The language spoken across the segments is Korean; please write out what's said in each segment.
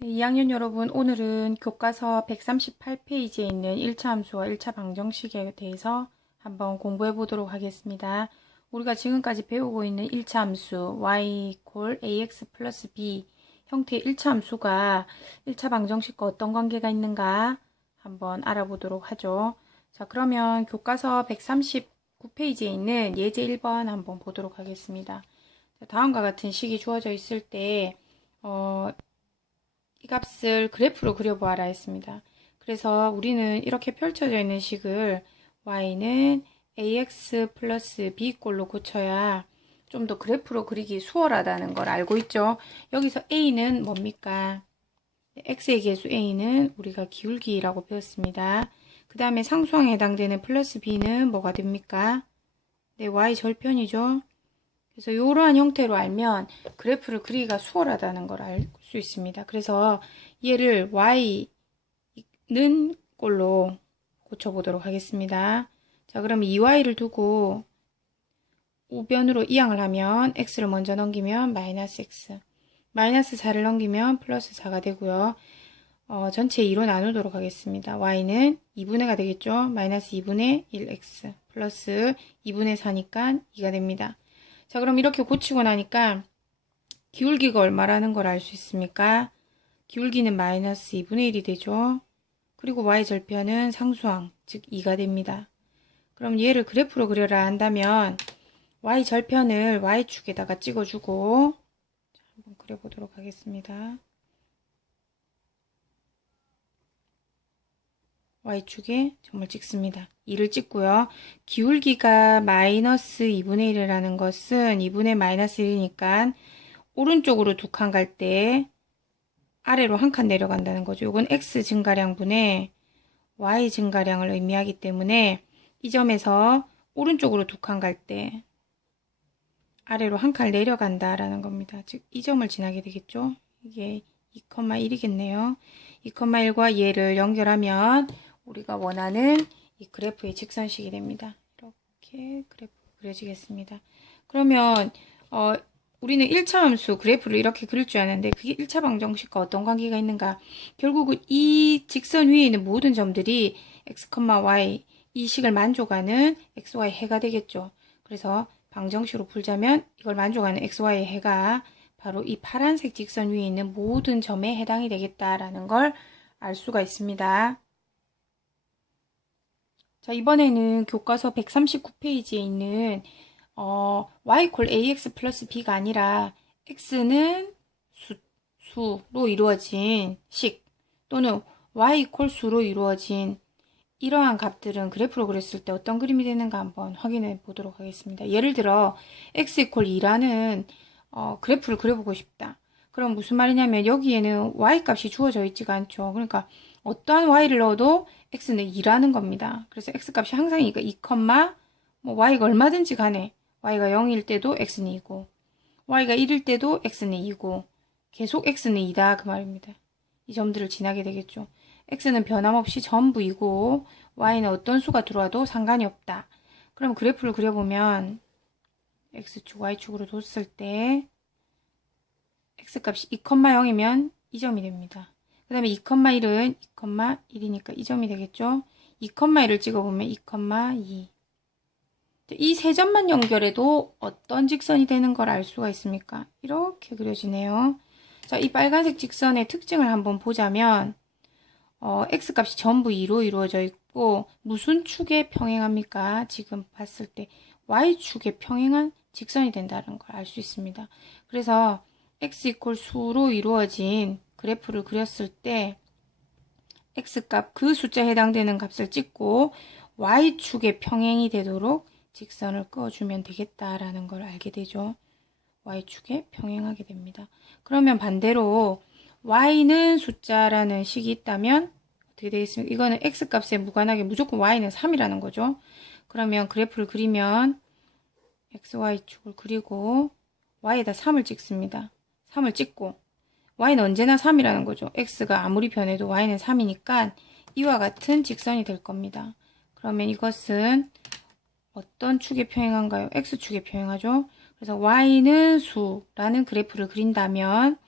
네, 2학년 여러분, 오늘은 교과서 138페이지에 있는 1차 함수와 1차 방정식에 대해서 한번 공부해 보도록 하겠습니다. 우리가 지금까지 배우고 있는 1차 함수 y = ax 플러스 b 형태의 1차 함수가 1차 방정식과 어떤 관계가 있는가 한번 알아보도록 하죠. 자, 그러면 교과서 139페이지에 있는 예제 1번 한번 보도록 하겠습니다. 자, 다음과 같은 식이 주어져 있을 때 이 값을 그래프로 그려보아라 했습니다. 그래서 우리는 이렇게 펼쳐져 있는 식을 y는 ax 플러스 b 꼴로 고쳐야 좀 더 그래프로 그리기 수월하다는 걸 알고 있죠. 여기서 a는 뭡니까? x의 개수 a는 우리가 기울기라고 배웠습니다. 그 다음에 상수항에 해당되는 플러스 b는 뭐가 됩니까? 네, y 절편이죠. 그래서 이러한 형태로 알면 그래프를 그리기가 수월하다는 걸 알 수 있습니다. 그래서 얘를 y는 꼴로 고쳐보도록 하겠습니다. 자, 그럼 2y를 두고 우변으로 이항을 하면 x를 먼저 넘기면 마이너스 x, 마이너스 4를 넘기면 플러스 4가 되고요. 전체 2로 나누도록 하겠습니다. y는 2분의가 되겠죠. 마이너스 2분의 1x 플러스 2분의 4니까 2가 됩니다. 자, 그럼 이렇게 고치고 나니까 기울기가 얼마라는 걸 알 수 있습니까? 기울기는 마이너스 2분의 1이 되죠. 그리고 y절편은 상수항, 즉 2가 됩니다. 그럼 얘를 그래프로 그려라 한다면 y절편을 y축에다가 찍어주고 한번 그려보도록 하겠습니다. y축에 점을 찍습니다. 2를 찍고요. 기울기가 마이너스 2분의 1이라는 것은 2분의 마이너스 1이니까 오른쪽으로 두 칸 갈 때 아래로 한 칸 내려간다는 거죠. 이건 x 증가량분의 y 증가량을 의미하기 때문에 이 점에서 오른쪽으로 두 칸 갈 때 아래로 한 칸 내려간다라는 겁니다. 즉 이 점을 지나게 되겠죠. 이게 2,1이겠네요. 2,1과 얘를 연결하면 우리가 원하는 이 그래프의 직선식이 됩니다. 이렇게 그래프 그려지겠습니다. 그러면 우리는 1차 함수 그래프를 이렇게 그릴 줄 아는데 그게 1차 방정식과 어떤 관계가 있는가? 결국은 이 직선 위에 있는 모든 점들이 x, y 이 식을 만족하는 xy 해가 되겠죠. 그래서 방정식으로 풀자면 이걸 만족하는 xy의 해가 바로 이 파란색 직선 위에 있는 모든 점에 해당이 되겠다라는 걸 알 수가 있습니다. 자, 이번에는 교과서 139페이지에 있는 y = ax 플러스 b가 아니라 x는 수로 이루어진 식 또는 y = 수로 이루어진 이러한 값들은 그래프로 그렸을 때 어떤 그림이 되는가 한번 확인해 보도록 하겠습니다. 예를 들어 x = 2라는 그래프를 그려보고 싶다. 그럼 무슨 말이냐면 여기에는 y 값이 주어져 있지가 않죠. 그러니까 어떠한 y를 넣어도 x는 2라는 겁니다. 그래서 x 값이 항상 2, 뭐 y가 얼마든지 간에 y가 0일 때도 x는 2고 y가 1일 때도 x는 2고 계속 x는 2다 그 말입니다. 이 점들을 지나게 되겠죠. x는 변함없이 전부 2고 y는 어떤 수가 들어와도 상관이 없다. 그럼 그래프를 그려보면 x축, y축으로 뒀을 때 x값이 2,0이면 이 점이 됩니다. 그 다음에 2,1은 2,1이니까 이 점이 되겠죠. 2,1을 찍어보면 2,2. 이 세 점만 연결해도 어떤 직선이 되는 걸 알 수가 있습니까? 이렇게 그려지네요. 자, 이 빨간색 직선의 특징을 한번 보자면 x값이 전부 2로 이루어져 있고 무슨 축에 평행합니까? 지금 봤을 때 y축에 평행한 직선이 된다는 걸 알 수 있습니다. 그래서 x = 수로 이루어진 그래프를 그렸을 때 x값 그 숫자에 해당되는 값을 찍고 y축에 평행이 되도록 직선을 그어주면 되겠다라는 걸 알게 되죠. y축에 평행하게 됩니다. 그러면 반대로 y는 숫자라는 식이 있다면 어떻게 되겠습니까? 이거는 x값에 무관하게 무조건 y는 3이라는 거죠. 그러면 그래프를 그리면 xy축을 그리고 y에다 3을 찍습니다. 3을 찍고 y는 언제나 3이라는 거죠. x가 아무리 변해도 y는 3이니까 이와 같은 직선이 될 겁니다. 그러면 이것은 어떤 축에 평행한가요? x축에 평행하죠. 그래서 y는 수라는 그래프를 그린다면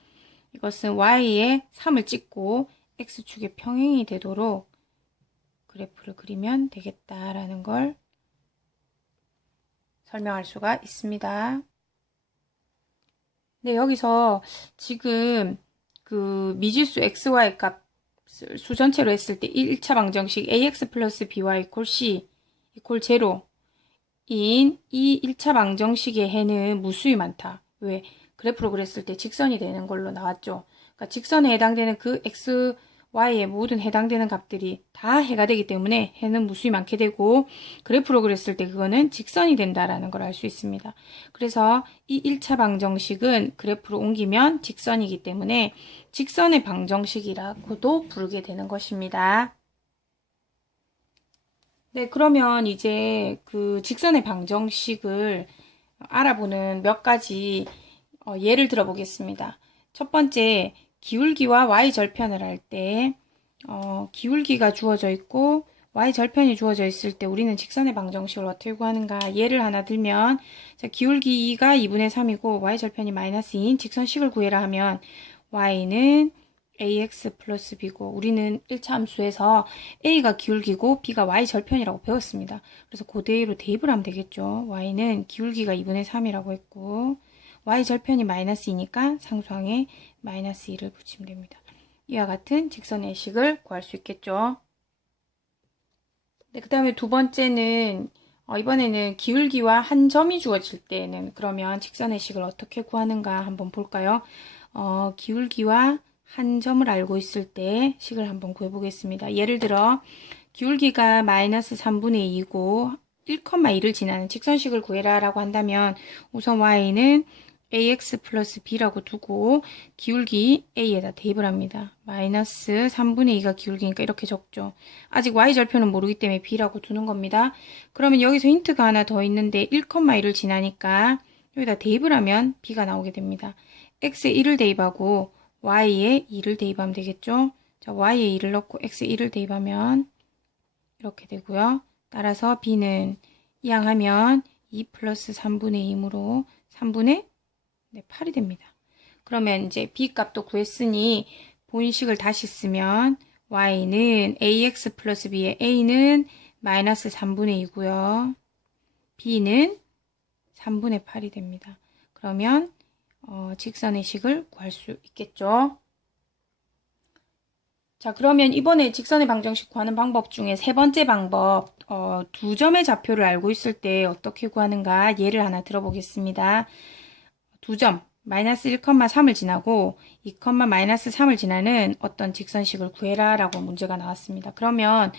이것은 y에 3을 찍고 x축의 평행이 되도록 그래프를 그리면 되겠다라는 걸 설명할 수가 있습니다. 네, 여기서 지금 그 미지수 xy 값을 수 전체로 했을 때 1차 방정식 ax 플러스 by 이퀄 c 이퀄 0인 이 1차 방정식의 해는 무수히 많다. 왜? 그래프로 그랬을 때 직선이 되는 걸로 나왔죠. 그러니까 직선에 해당되는 그 x, y의 모든 해당되는 값들이 다 해가 되기 때문에 해는 무수히 많게 되고 그래프로 그랬을 때 그거는 직선이 된다라는 걸 알 수 있습니다. 그래서 이 1차 방정식은 그래프로 옮기면 직선이기 때문에 직선의 방정식이라고도 부르게 되는 것입니다. 네, 그러면 이제 그 직선의 방정식을 알아보는 몇 가지 예를 들어 보겠습니다. 첫 번째, 기울기와 y절편을 할 때 기울기가 주어져 있고 y절편이 주어져 있을 때 우리는 직선의 방정식을 어떻게 구하는가? 예를 하나 들면 자, 기울기가 2분의 3이고 y절편이 마이너스 2인 직선식을 구해라 하면 y는 ax 플러스 b고 우리는 1차 함수에서 a가 기울기고 b가 y절편이라고 배웠습니다. 그래서 그대로 대입을 하면 되겠죠. y는 기울기가 2분의 3이라고 했고 y절편이 마이너스 2니까 상수항에 마이너스 2를 붙이면 됩니다. 이와 같은 직선의 식을 구할 수 있겠죠. 네, 그 다음에 두 번째는 이번에는 기울기와 한 점이 주어질 때는 그러면 직선의 식을 어떻게 구하는가 한번 볼까요? 기울기와 한 점을 알고 있을 때 식을 한번 구해보겠습니다. 예를 들어 기울기가 마이너스 3분의 2이고 1,2를 지나는 직선식을 구해라 라고 한다면 우선 y는 ax 플러스 b라고 두고 기울기 a에다 대입을 합니다. 마이너스 3분의 2가 기울기니까 이렇게 적죠. 아직 y절편은 모르기 때문에 b라고 두는 겁니다. 그러면 여기서 힌트가 하나 더 있는데 1,1을 지나니까 여기다 대입을 하면 b가 나오게 됩니다. x에 1을 대입하고 y에 2를 대입하면 되겠죠. 자, y에 2를 넣고 x에 1을 대입하면 이렇게 되고요. 따라서 b는 이항하면 2 플러스 3분의 2이므로 3분의 8이 됩니다. 그러면 이제 b 값도 구했으니 본식을 다시 쓰면 y는 ax 플러스 b의 a는 마이너스 3분의 2고요. b는 3분의 8이 됩니다. 그러면 직선의 식을 구할 수 있겠죠. 자, 그러면 이번에 직선의 방정식 구하는 방법 중에 세 번째 방법, 두 점의 좌표를 알고 있을 때 어떻게 구하는가 예를 하나 들어보겠습니다. 두 점, 마이너스 1,3을 지나고 2, 마이너스 3을 지나는 어떤 직선식을 구해라 라고 문제가 나왔습니다. 그러면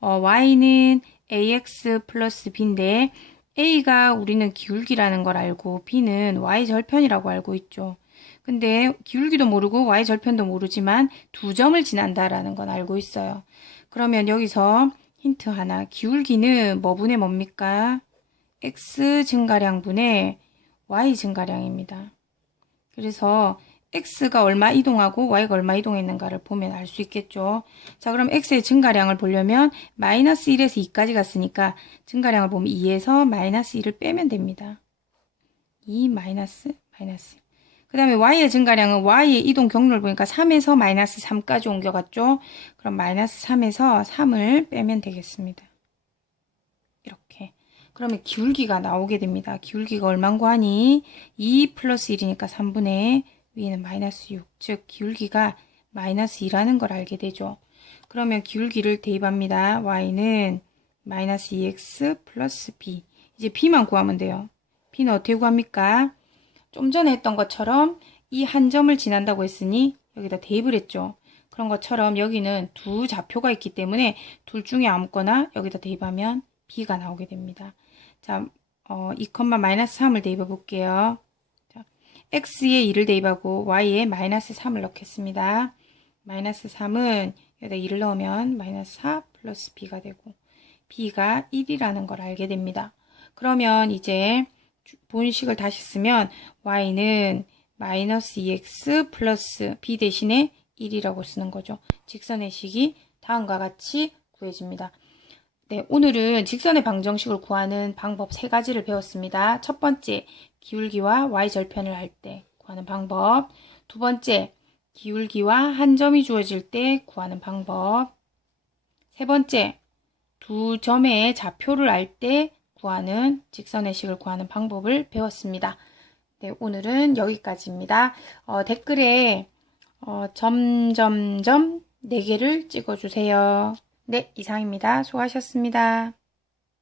y는 ax 플러스 b인데 a가 우리는 기울기라는 걸 알고 b는 y절편이라고 알고 있죠. 근데 기울기도 모르고 y절편도 모르지만 두 점을 지난다라는 건 알고 있어요. 그러면 여기서 힌트 하나, 기울기는 뭐 분의 뭡니까? x 증가량 분의 y 증가량입니다. 그래서 x가 얼마 이동하고 y가 얼마 이동했는가를 보면 알 수 있겠죠. 자, 그럼 x의 증가량을 보려면 마이너스 1에서 2까지 갔으니까 증가량을 보면 2에서 마이너스 1을 빼면 됩니다. 2 마이너스. 그 다음에 y의 증가량은 y의 이동 경로를 보니까 3에서 마이너스 3까지 옮겨갔죠. 그럼 마이너스 3에서 3을 빼면 되겠습니다. 이렇게. 그러면 기울기가 나오게 됩니다. 기울기가 얼마인 구하니? 2 플러스 1이니까 3분의 위에는 마이너스 6. 즉 기울기가 마이너스 2라는 걸 알게 되죠. 그러면 기울기를 대입합니다. y는 마이너스 2x 플러스 b. 이제 b만 구하면 돼요. b는 어떻게 구합니까? 좀 전에 했던 것처럼 이 한 점을 지난다고 했으니 여기다 대입을 했죠. 그런 것처럼 여기는 두 좌표가 있기 때문에 둘 중에 아무거나 여기다 대입하면 b가 나오게 됩니다. 자, 2, 마이너스 3을 대입해 볼게요. 자, x에 2를 대입하고 y에 마이너스 3을 넣겠습니다. 마이너스 3은 여기다 2를 넣으면 마이너스 4 플러스 b가 되고 b가 1이라는 걸 알게 됩니다. 그러면 이제 본식을 다시 쓰면 y는 마이너스 2x 플러스 b 대신에 1이라고 쓰는 거죠. 직선의 식이 다음과 같이 구해집니다. 네, 오늘은 직선의 방정식을 구하는 방법 3가지를 배웠습니다. 첫 번째, 기울기와 y절편을 할 때 구하는 방법. 두 번째, 기울기와 한 점이 주어질 때 구하는 방법. 세 번째, 두 점의 좌표를 알 때 구하는 직선의 식을 구하는 방법을 배웠습니다. 네, 오늘은 여기까지입니다. 댓글에 점점점 4개를 찍어주세요. 네, 이상입니다. 수고하셨습니다.